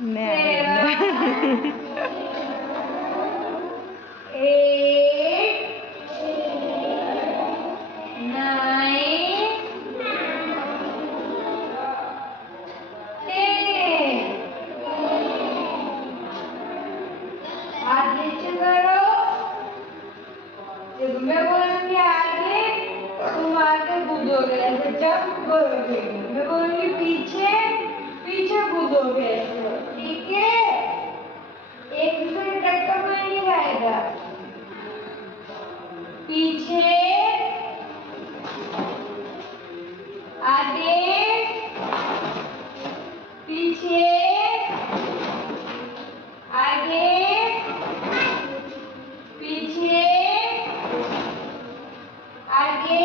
मैं बोलूंगी आगे, तुम आगे कूदोगे, ऐसे जंप करोगे। मैं बोलूंगी पीछे, पीछे कूदोगे ऐसे, ठीक है? एक दूसरे टक्कर में नहीं आएगा। पीछे, आगे, पीछे, आगे, पीछे, आगे,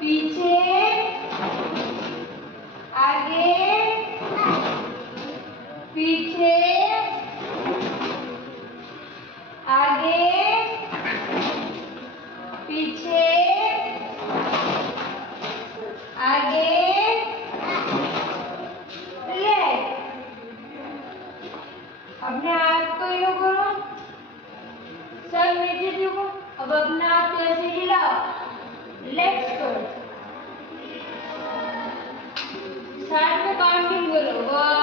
पीछे, आगे, पीछे, आगे, पीछे, आगे, लेफ्ट। अपने हाथ को यूं करो, सर नीचे झुको। अब अपना हाथ ऐसे हिलाओ, लेफ्ट करो, साथ में काउंटिंग करो।